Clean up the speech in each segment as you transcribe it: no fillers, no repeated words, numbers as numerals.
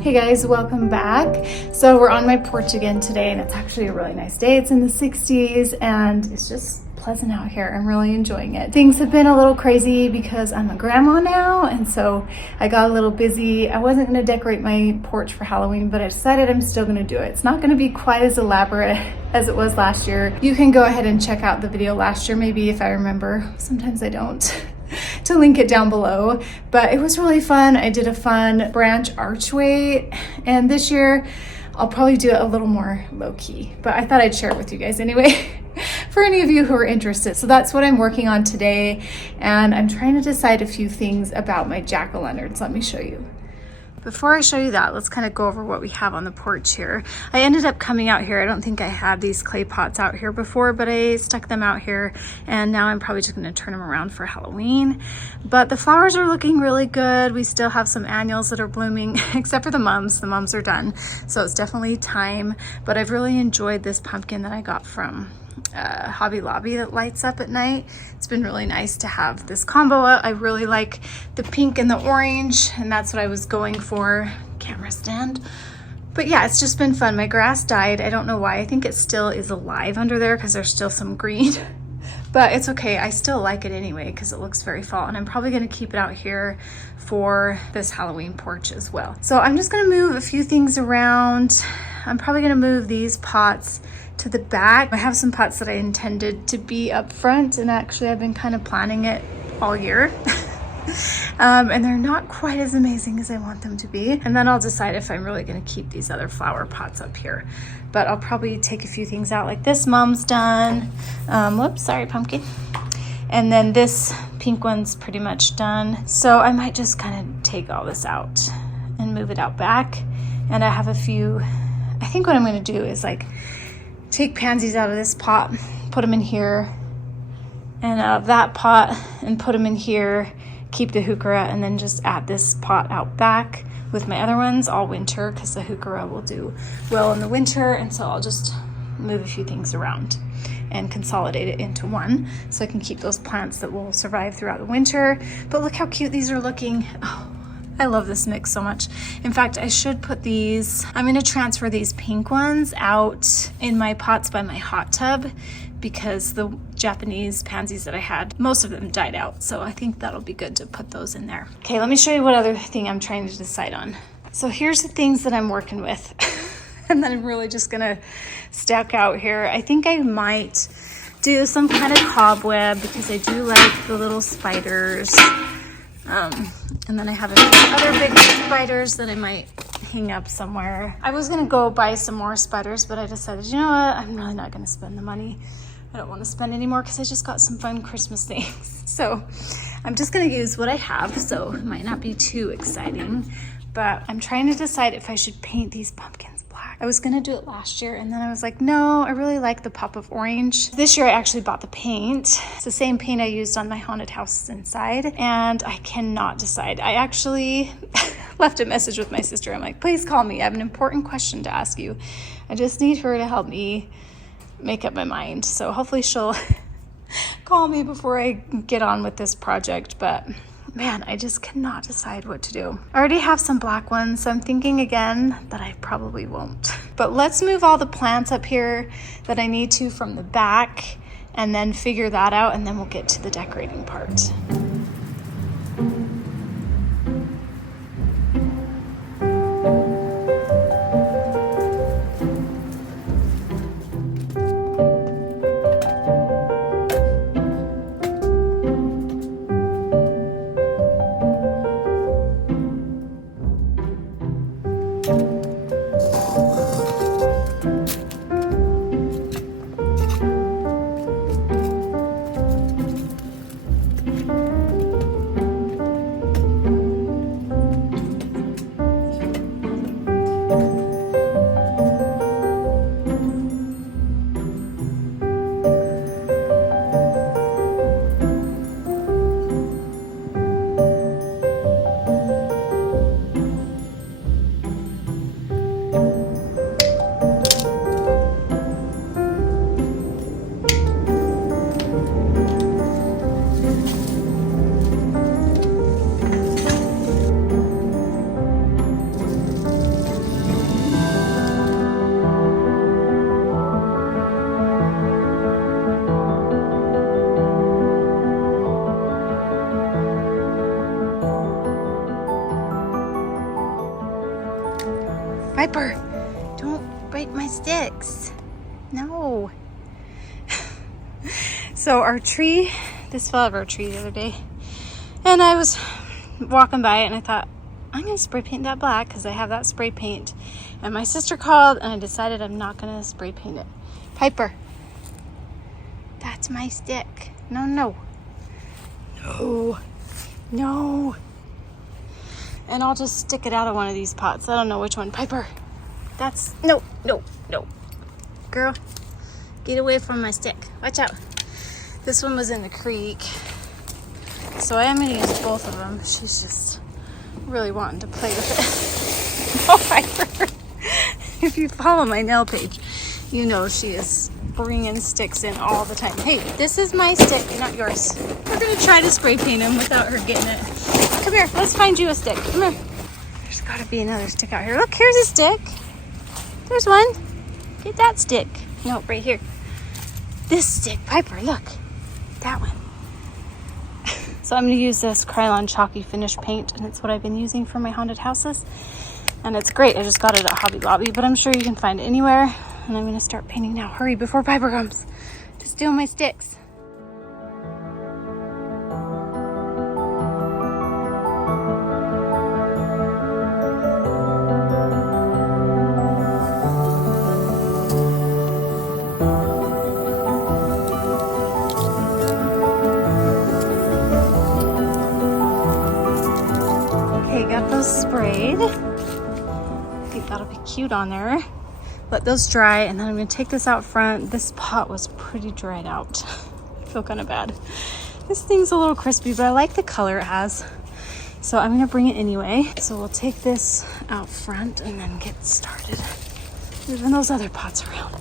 Hey guys, welcome back. So we're on my porch again today and it's actually a really nice day. It's in the 60s and it's just pleasant out here. I'm really enjoying it. Things have been a little crazy because I'm a grandma now and so I got a little busy. I wasn't going to decorate my porch for Halloween, but I decided I'm still going to do it. It's not going to be quite as elaborate as it was last year. You can go ahead and check out the video last year, maybe if I remember. Sometimes I don't. To link it down below, but it was really fun. I did a fun branch archway, and this year I'll probably do it a little more low-key, but I thought I'd share it with you guys anyway for any of you who are interested. So that's what I'm working on today, and I'm trying to decide a few things about my jack-o'-lanterns. Let me show you. Before I show you that, let's kind of go over what we have on the porch here. I ended up coming out here. I don't think I had these clay pots out here before, but I stuck them out here and now I'm probably just gonna turn them around for Halloween. But the flowers are looking really good. We still have some annuals that are blooming, except for the mums. The mums are done. So it's definitely time, but I've really enjoyed this pumpkin that I got from Hobby Lobby that lights up at night. It's been really nice to have this combo. I really like the pink and the orange, and that's what I was going for. Camera stand. But yeah, it's just been fun. My grass died. I don't know why. I think it still is alive under there because there's still some green. But it's okay. I still like it anyway because it looks very fall, and I'm probably going to keep it out here for this Halloween porch as well. So I'm just going to move a few things around. I'm probably going to move these pots to the back. I have some pots that I intended to be up front, and actually I've been kind of planning it all year. And they're not quite as amazing as I want them to be. And then I'll decide if I'm really going to keep these other flower pots up here. But I'll probably take a few things out, like this mum's done. Whoops, sorry, pumpkin. And then this pink one's pretty much done. So I might just kind of take all this out and move it out back. And I have a few, I think what I'm going to do is like take pansies out of this pot, put them in here, and out of that pot, and put them in here, keep the heuchera, and then just add this pot out back with my other ones all winter because the heuchera will do well in the winter. And so I'll just move a few things around and consolidate it into one so I can keep those plants that will survive throughout the winter. But look how cute these are looking. Oh, I love this mix so much. In fact, I should put these, I'm going to transfer these pink ones out in my pots by my hot tub because the Japanese pansies that I had, most of them died out. So I think that'll be good to put those in there. Okay, let me show you what other thing I'm trying to decide on. So here's the things that I'm working with. And then I'm really just gonna stack out here. I think I might do some kind of cobweb because I do like the little spiders. And then I have a few other big spiders that I might hang up somewhere. I was gonna go buy some more spiders, but I decided, you know what, I'm really not gonna spend the money. I don't want to spend any more because I just got some fun Christmas things. So I'm just gonna use what I have, so it might not be too exciting, but I'm trying to decide if I should paint these pumpkins black. I was gonna do it last year and then I was like, no, I really like the pop of orange. This year I actually bought the paint. It's the same paint I used on my haunted houses inside, and I cannot decide. I actually left a message with my sister. I'm like, please call me. I have an important question to ask you. I just need her to help me make up my mind. So hopefully she'll call me before I get on with this project. But man, I just cannot decide what to do. I already have some black ones, so I'm thinking again that I probably won't. But let's move all the plants up here that I need to from the back and then figure that out, and then we'll get to the decorating part. Piper, don't break my sticks. No. So our tree, this fell over a tree the other day, and I was walking by it and I thought, I'm gonna spray paint that black because I have that spray paint. And my sister called and I decided I'm not gonna spray paint it. Piper, that's my stick. No, no. No. No. And I'll just stick it out of one of these pots. I don't know which one. Piper, that's, no, no, no. Girl, get away from my stick. Watch out. This one was in the creek. So I am gonna use both of them. She's just really wanting to play with it. Oh, Piper. If you follow my nail page, you know she is bringing sticks in all the time. Hey, this is my stick, not yours. We're gonna try to spray paint him without her getting it. Come here, let's find you a stick. Come here. There's gotta be another stick out here. Look, here's a stick. There's one. Get that stick. No, right here. This stick, Piper, look. That one. So I'm gonna use this Krylon Chalky Finish paint, and it's what I've been using for my haunted houses. And it's great. I just got it at Hobby Lobby, but I'm sure you can find it anywhere. And I'm gonna start painting now. Hurry before Piper comes to steal my sticks. Okay, got those sprayed. I think that'll be cute on there. Let those dry, and then I'm gonna take this out front. This pot was pretty dried out. I feel kind of bad. This thing's a little crispy, but I like the color it has. So I'm gonna bring it anyway. So we'll take this out front and then get started moving those other pots around.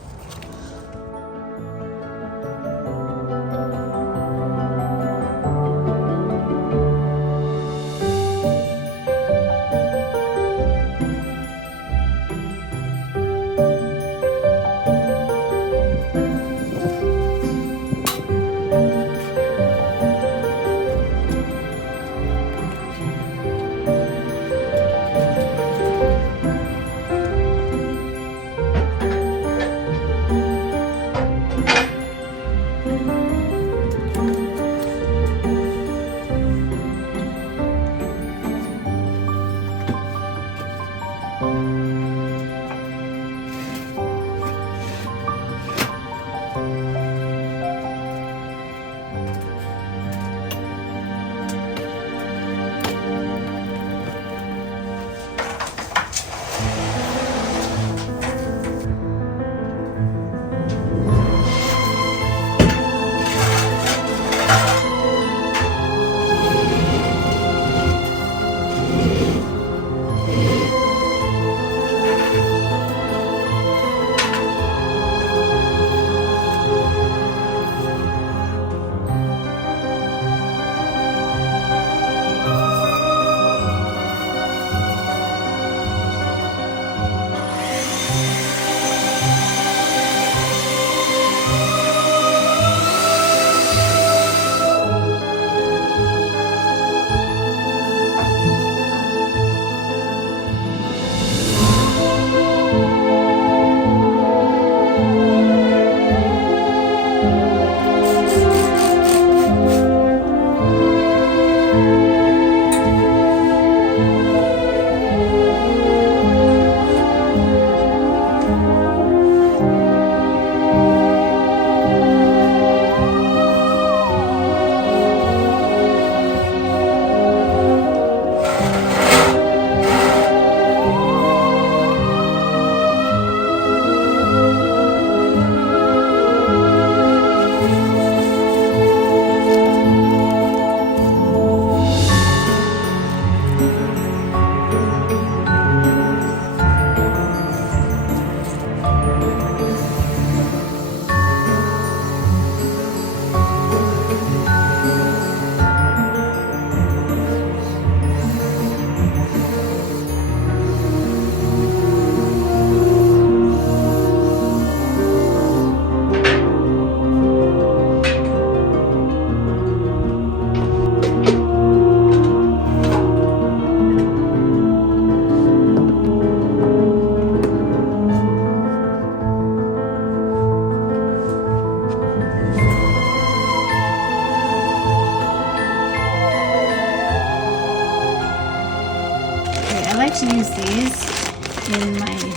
like to use these in my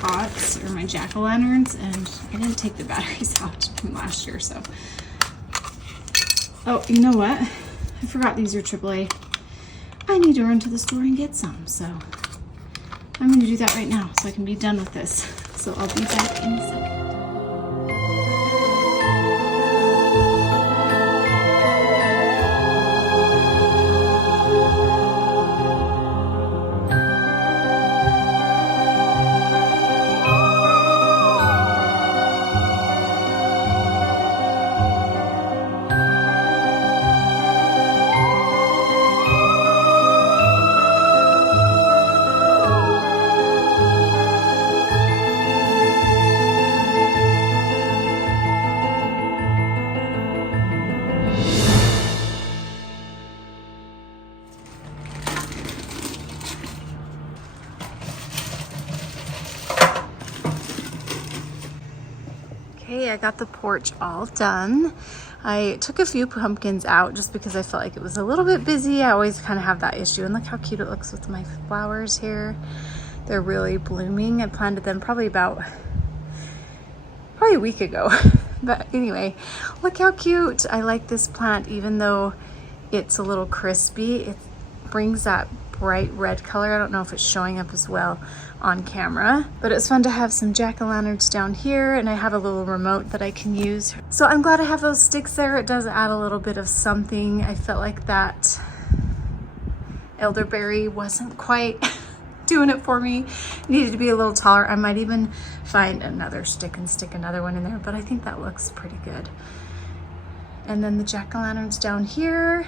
pots or my jack-o'-lanterns, and I didn't take the batteries out from last year, so. Oh, you know what? I forgot these are AAA. I need to run to the store and get some, so I'm going to do that right now so I can be done with this. So I'll be back in a second. Okay, I got the porch all done. I took a few pumpkins out just because I felt like it was a little bit busy. I always kind of have that issue. And look how cute it looks with my flowers here. They're really blooming. I planted them probably a week ago. But anyway, look how cute. I like this plant even though it's a little crispy. It brings that bright red color. I don't know if it's showing up as well on camera, but it's fun to have some jack-o'-lanterns down here, and I have a little remote that I can use. So I'm glad I have those sticks there. It does add a little bit of something. I felt like that elderberry wasn't quite doing it for me. It needed to be a little taller. I might even find another stick and stick another one in there, but I think that looks pretty good. And then the jack-o'-lanterns down here.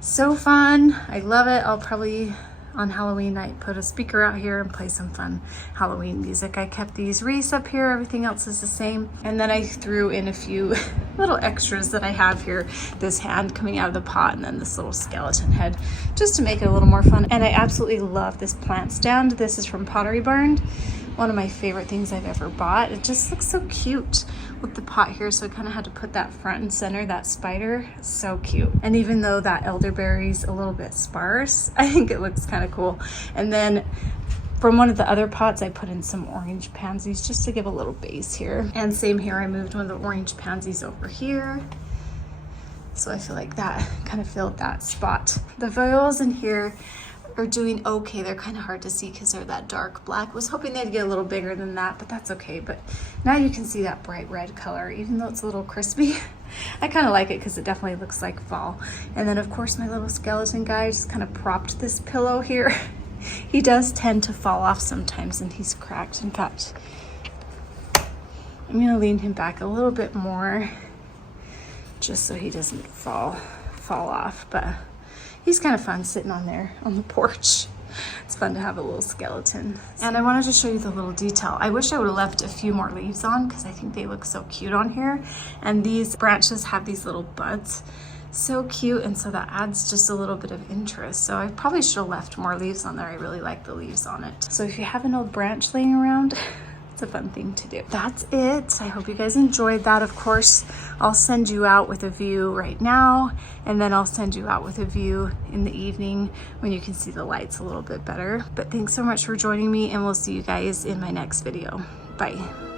So fun. I love it. I'll probably on Halloween night put a speaker out here and play some fun Halloween music. I kept these wreaths up here. Everything else is the same. And then I threw in a few little extras that I have here. This hand coming out of the pot and then this little skeleton head just to make it a little more fun. And I absolutely love this plant stand. This is from Pottery Barn. One of my favorite things I've ever bought. It just looks so cute with the pot here, so I kind of had to put that front and center, that spider. It's so cute. And even though that elderberry's a little bit sparse, I think it looks kind of cool. And then from one of the other pots, I put in some orange pansies just to give a little base here. And same here, I moved one of the orange pansies over here. So I feel like that kind of filled that spot. The violas in here are doing okay. They're kind of hard to see because they're that dark black. Was hoping they'd get a little bigger than that, but that's okay. But now you can see that bright red color, even though it's a little crispy. I kind of like it because it definitely looks like fall. And then of course my little skeleton guy just kind of propped this pillow here. He does tend to fall off sometimes and he's cracked. In fact, I'm gonna lean him back a little bit more just so he doesn't fall off. But he's kind of fun sitting on there on the porch. It's fun to have a little skeleton. And I wanted to show you the little detail. I wish I would have left a few more leaves on because I think they look so cute on here. And these branches have these little buds. So cute, and so that adds just a little bit of interest. So I probably should have left more leaves on there. I really like the leaves on it. So if you have an old branch laying around, it's a fun thing to do. That's it. I hope you guys enjoyed that. Of course, I'll send you out with a view right now, and then I'll send you out with a view in the evening when you can see the lights a little bit better. But thanks so much for joining me, and we'll see you guys in my next video. Bye.